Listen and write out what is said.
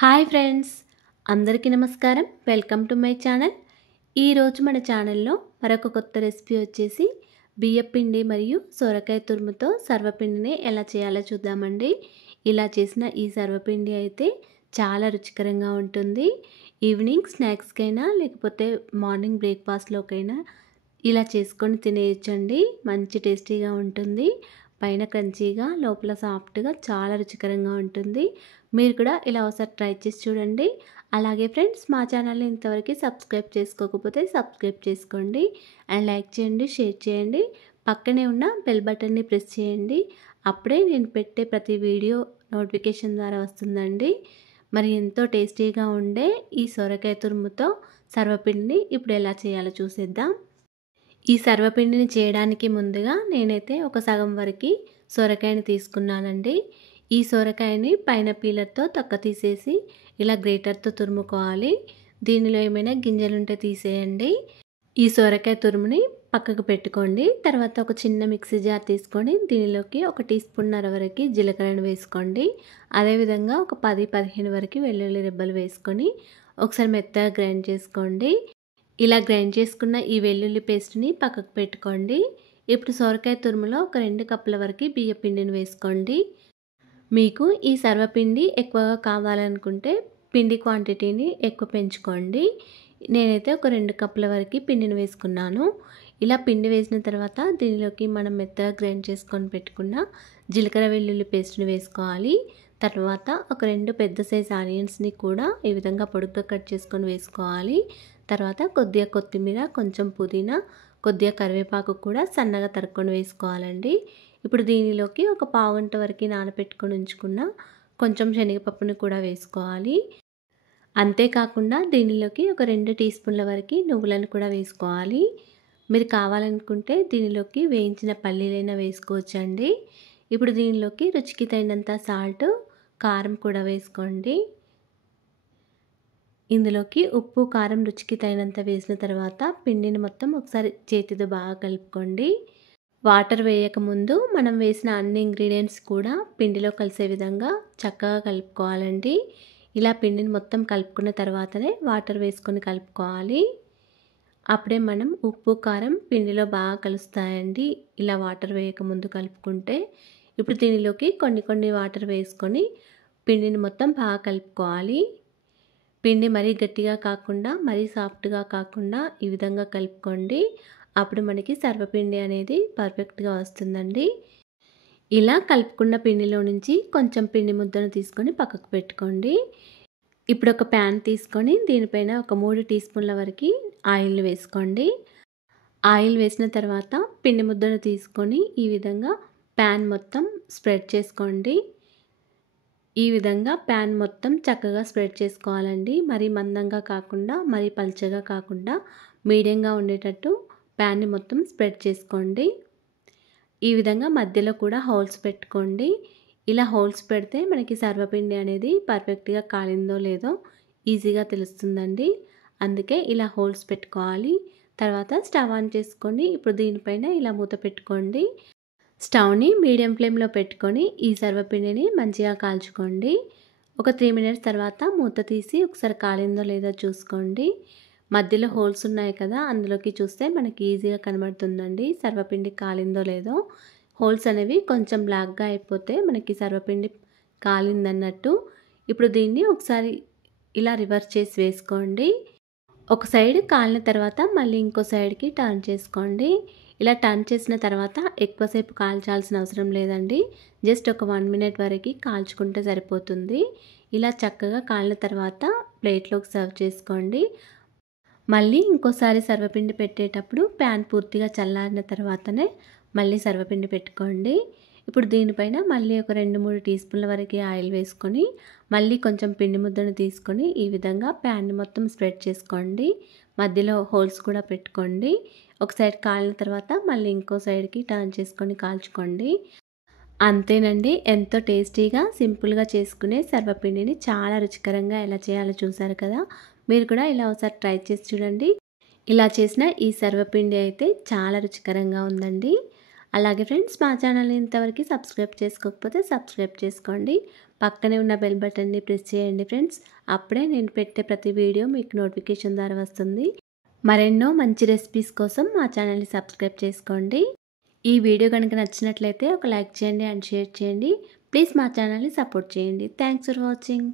Hi friends, అందరికీ నమస్కారం. Welcome to my channel. ఈరోజు మన ఛానల్లో మరొక కొత్త రెసిపీ వచ్చేసి బియ్యపిండి మరియు సొరకాయ తురుముతో సర్వపిండిని ఎలా చేయాలో చూద్దామండి. ఇలా చేసిన ఈ సర్వపిండి అయితే చాలా రుచికరంగా ఉంటుంది. ఈవినింగ్ స్నాక్స్కైనా లేకపోతే మార్నింగ్ బ్రేక్ఫాస్ట్లోకైనా ఇలా చేసుకొని తినేయచ్చండి. మంచి టేస్టీగా ఉంటుంది. పైన క్రంచీగా లోపల సాఫ్ట్గా చాలా రుచికరంగా ఉంటుంది. మీరు కూడా ఇలా ఒకసారి ట్రై చేసి చూడండి. అలాగే ఫ్రెండ్స్, మా ఛానల్ని ఇంతవరకు సబ్స్క్రైబ్ చేసుకోకపోతే సబ్స్క్రైబ్ చేసుకోండి అండ్ లైక్ చేయండి, షేర్ చేయండి. పక్కనే ఉన్న బెల్ బటన్ని ప్రెస్ చేయండి. అప్పుడే నేను పెట్టే ప్రతి వీడియో నోటిఫికేషన్ ద్వారా వస్తుందండి. మరి ఎంతో టేస్టీగా ఉండే ఈ సొరకాయ తురుముతో సర్వపిండిని ఇప్పుడు ఎలా చేయాలో చూసేద్దాం. ఈ సర్వపిండిని చేయడానికి ముందుగా నేనైతే ఒక సగం వరకు సొరకాయని తీసుకున్నానండి. ఈ సొరకాయని పైన పీలర్తో తొక్క తీసేసి ఇలా గ్రేటర్తో తురుముకోవాలి. దీనిలో ఏమైనా గింజలుంటే తీసేయండి. ఈ సొరకాయ తురుముని పక్కకు పెట్టుకోండి. తర్వాత ఒక చిన్న మిక్సీ జార్ తీసుకొని దీనిలోకి 1 టీ స్పూన్నర వరకు జీలకర్రను వేసుకోండి. అదేవిధంగా ఒక 10-15 వరకు వెల్లుల్లి రెబ్బలు వేసుకొని ఒకసారి మెత్తగా గ్రైండ్ చేసుకోండి. ఇలా గ్రైండ్ చేసుకున్న ఈ వెల్లుల్లి పేస్ట్ని పక్కకు పెట్టుకోండి. ఇప్పుడు సొరకాయ తురుములో ఒక 2 కప్పుల వరకు బియ్య పిండిని వేసుకోండి. మీకు ఈ సర్వపిండి ఎక్కువగా కావాలనుకుంటే పిండి క్వాంటిటీని ఎక్కువ పెంచుకోండి. నేనైతే ఒక 2 కప్పుల వరకు పిండిని వేసుకున్నాను. ఇలా పిండి వేసిన తర్వాత దీనిలోకి మనం మెత్తగా గ్రైండ్ చేసుకొని పెట్టుకున్న జీలకర్ర వెల్లుల్లి పేస్ట్ని వేసుకోవాలి. తర్వాత ఒక 2 పెద్ద సైజ్ ఆనియన్స్ని కూడా ఈ విధంగా పొడుగ్గా కట్ చేసుకొని వేసుకోవాలి. తర్వాత కొద్దిగా కొత్తిమీర, కొంచెం పుదీనా, కొద్దిగా కరివేపాకు కూడా సన్నగా తరుక్కొని వేసుకోవాలండి. ఇప్పుడు దీనిలోకి ఒక పావు గంట వరకు నానబెట్టుకొని ఉంచుకున్న కొంచెం శనగపప్పుని కూడా వేసుకోవాలి. అంతేకాకుండా దీనిలోకి ఒక 2 టీ స్పూన్ల వరకు నువ్వులను కూడా వేసుకోవాలి. మీరు కావాలనుకుంటే దీనిలోకి వేయించిన పల్లీలైనా వేసుకోవచ్చండి. ఇప్పుడు దీనిలోకి రుచికి తగినంత సాల్ట్, కారం కూడా వేసుకోండి. ఇందులోకి ఉప్పు, కారం రుచికి తగినంత వేసిన తర్వాత పిండిని మొత్తం ఒకసారి చేతితో బాగా కలుపుకోండి. వాటర్ వేయకముందు మనం వేసిన అన్ని ఇంగ్రీడియంట్స్ కూడా పిండిలో కలిసే విధంగా చక్కగా కలుపుకోవాలండి. ఇలా పిండిని మొత్తం కలుపుకున్న తర్వాతనే వాటర్ వేసుకొని కలుపుకోవాలి. అప్పుడే మనం ఉప్పు, కారం పిండిలో బాగా కలుస్తాయండి. ఇలా వాటర్ వేయకముందు కలుపుకుంటే. ఇప్పుడు దీనిలోకి కొన్ని వాటర్ వేసుకొని పిండిని మొత్తం బాగా కలుపుకోవాలి. పిండి మరీ గట్టిగా కాకుండా మరీ సాఫ్ట్గా కాకుండా ఈ విధంగా కలుపుకోండి. అప్పుడు మనకి సర్వపిండి అనేది పర్ఫెక్ట్గా వస్తుందండి. ఇలా కలుపుకున్న పిండిలో నుంచి కొంచెం పిండి ముద్దను తీసుకొని పక్కకు పెట్టుకోండి. ఇప్పుడు ఒక ప్యాన్ తీసుకొని దీనిపైన ఒక 3 టీ స్పూన్ల వరకు ఆయిల్ వేసుకోండి. ఆయిల్ వేసిన తర్వాత పిండి ముద్దను తీసుకొని ఈ విధంగా ప్యాన్ మొత్తం స్ప్రెడ్ చేసుకోండి. ఈ విధంగా ప్యాన్ మొత్తం చక్కగా స్ప్రెడ్ చేసుకోవాలండి. మరీ మందంగా కాకుండా మరీ పల్చగా కాకుండా మీడియంగా ఉండేటట్టు ప్యాన్ని మొత్తం స్ప్రెడ్ చేసుకోండి. ఈ విధంగా మధ్యలో కూడా హోల్స్ పెట్టుకోండి. ఇలా హోల్స్ పెడితే మనకి సర్వపిండి అనేది పర్ఫెక్ట్గా కాలిందో లేదో ఈజీగా తెలుస్తుందండి. అందుకే ఇలా హోల్స్ పెట్టుకోవాలి. తర్వాత స్టవ్ ఆన్ చేసుకొని ఇప్పుడు దీనిపైన ఇలా మూత పెట్టుకోండి. స్టవ్ని మీడియం ఫ్లేమ్లో పెట్టుకొని ఈ సర్వపిండిని మంచిగా కాల్చుకోండి. ఒక 3 మినిట్స్ తర్వాత మూత తీసి ఒకసారి కాలిందో లేదో చూసుకోండి. మధ్యలో హోల్స్ ఉన్నాయి కదా, అందులోకి చూస్తే మనకి ఈజీగా కనబడుతుందండి సర్వపిండి కాలిందో లేదో. హోల్స్ అనేవి కొంచెం బ్లాక్గా అయిపోతే మనకి సర్వపిండి కాలిందన్నట్టు. ఇప్పుడు దీన్ని ఒకసారి ఇలా రివర్స్ చేసి వేసుకోండి. ఒక సైడ్ కాలిన తర్వాత మళ్ళీ ఇంకో సైడ్కి టర్న్ చేసుకోండి. ఇలా టర్న్ చేసిన తర్వాత ఎక్కువసేపు కాల్చాల్సిన అవసరం లేదండి. జస్ట్ ఒక 1 మినిట్ వరకు కాల్చుకుంటే సరిపోతుంది. ఇలా చక్కగా కాలిన తర్వాత ప్లేట్లోకి సర్వ్ చేసుకోండి. మళ్ళీ ఇంకోసారి సర్వపిండి పెట్టేటప్పుడు ప్యాన్ పూర్తిగా చల్లారిన తర్వాతనే మళ్ళీ సర్వపిండి పెట్టుకోండి. ఇప్పుడు దీనిపైన మళ్ళీ ఒక 2-3 టీ స్పూన్ల వరకు ఆయిల్ వేసుకొని మళ్ళీ కొంచెం పిండి ముద్దను తీసుకొని ఈ విధంగా ప్యాన్ని మొత్తం స్ప్రెడ్ చేసుకోండి. మధ్యలో హోల్స్ కూడా పెట్టుకోండి. ఒక సైడ్ కాలిన తర్వాత మళ్ళీ ఇంకో సైడ్కి టర్న్ చేసుకొని కాల్చుకోండి. అంతేనండి, ఎంతో టేస్టీగా సింపుల్గా చేసుకునే సర్వపిండిని చాలా రుచికరంగా ఎలా చేయాలో చూసారు కదా. మీరు కూడా ఇలా ఒకసారి ట్రై చేసి చూడండి. ఇలా చేసిన ఈ సర్వపిండి అయితే చాలా రుచికరంగా ఉందండి. అలాగే ఫ్రెండ్స్, మా ఛానల్ని ఇంతవరకు సబ్స్క్రైబ్ చేసుకోకపోతే సబ్స్క్రైబ్ చేసుకోండి. పక్కనే ఉన్న బెల్ బటన్ని ప్రెస్ చేయండి ఫ్రెండ్స్. అప్పుడే నేను పెట్టే ప్రతి వీడియో మీకు నోటిఫికేషన్ ద్వారా వస్తుంది. మరెన్నో మంచి రెసిపీస్ కోసం మా ఛానల్ని సబ్స్క్రైబ్ చేసుకోండి. ఈ వీడియో కనుక నచ్చినట్లయితే ఒక లైక్ చేయండి అండ్ షేర్ చేయండి. ప్లీజ్ మా ఛానల్ని సపోర్ట్ చేయండి. Thanks for watching.